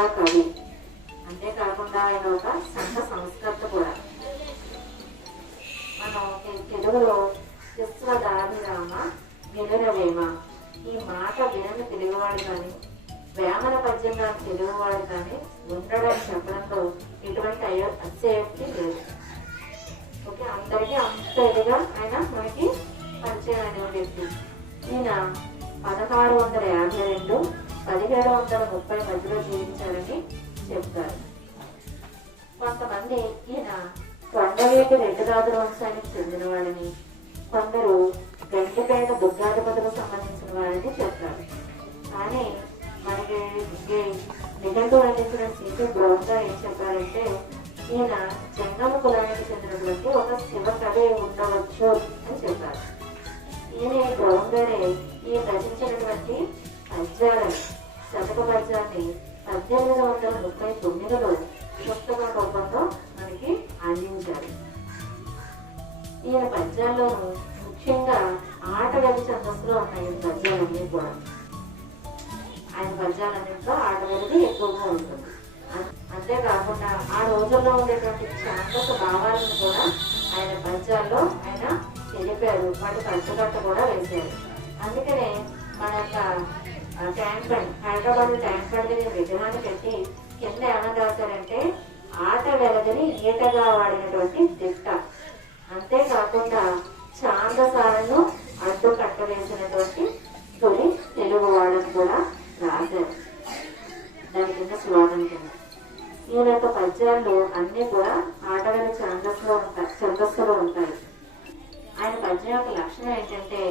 కూడా కవి అంతేకాకుండా ఆయన ఒక సంఘ సంస్కర్త కూడా. మనం తె- తెలుగులో విశ్వదాభిరామ వినురవేమ ఈ మాట వినని తెలుగువాడు కానీ వేమన పద్యంగా తెలుగువాడు కానీ ఉండడం చెప్పడంలో ఎటువంటి అయో అత్యయోక్తి లేదు. ఓకే అందరికీ అంత ఇదిగా ఆయన మనకి పరిచయం అనే వ్యక్తి. ఈయన పదహారు వందల యాభై రెండు పదిహేడు వందల ముప్పై మధ్యలో జీవించారని చెప్తారు. కొంతమంది ఈయన కొండవేటి రెడ్డిరాజు వంశానికి చెందిన వాళ్ళని కొందరు గంటిపేట దుర్గాధిపతులకు సంబంధించిన వాళ్ళని చెప్తారు. కానీ మనకి నిజంగా నిఘంటు అందించిన గ్రౌండ్గా ఏం చెప్పారంటే ఈయన జంగమ కులానికి చెందినటువంటి ఒక శివ కవి ఉండవచ్చు అని చెప్పారు. ఈయన గ్రౌండ్ బ్రౌన్ గారే ఈ రచించినటువంటి పద్యాలను శతక పద్యాన్ని పద్దెనిమిది వందల ముప్పై తొమ్మిదిలో పుస్తక రూపంలో మనకి అందించారు. ఈయన పద్యాల్లోనూ ముఖ్యంగా ఆటగది ఛందస్సులో ఉన్నాయి పద్యాలన్నీ కూడా. ఆయన పద్యాలన్నింటిలో ఆటగది ఎక్కువగా ఉంటుంది. అంతేకాకుండా ఆ రోజుల్లో ఉండేటువంటి ఛాందస భావాలను కూడా ఆయన పద్యాల్లో ఆయన తెలిపారు. వాటి పంచగట్ట కూడా వేశారు. అందుకనే మన యొక్క Tank Bund Hyderabad Tank Bund దగ్గర విగ్రహాన్ని పెట్టి కింద ఏమని రాశారంటే ఆట వెలదని ఈటగా వాడినటువంటి దిట్ట. అంతేకాకుండా చాందసాలను అడ్డు కట్టవేసినటువంటి తొలి తెలుగు వాళ్ళని కూడా రాశారు దాని కింద శ్లోకం కింద. ఈయన యొక్క పద్యాలు అన్నీ కూడా ఆటగారి ఛందస్సులో ఉంటాయి ఛందస్సులో ఉంటాయి. ఆయన పద్యం యొక్క లక్షణం ఏంటంటే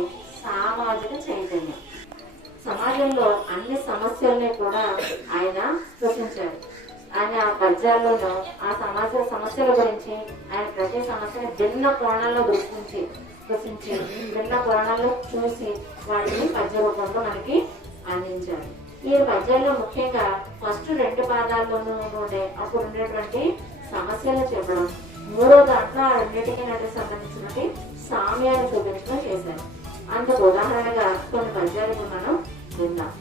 ఆ సమాజ సమస్యల గురించి ఆయన ప్రతి సమస్యను భిన్న కోణాల్లో దృష్టించి దృష్టించి భిన్న కోణాల్లో చూసి వాటిని పద్య రూపంలో మనకి అందించారు. ఈ పద్యాల్లో ముఖ్యంగా ఫస్ట్ రెండు పాదాల్లోనూ ఉండే అప్పుడు ఉండేటువంటి సమస్యలు చెప్పడం మూడో దాంట్లో ఆ రెండింటికి సంబంధించినటువంటి సామ్యాన్ని చూపించడం చేశారు. అందుకు ఉదాహరణగా కొన్ని పద్యాలు ఇప్పుడు మనం విందాం.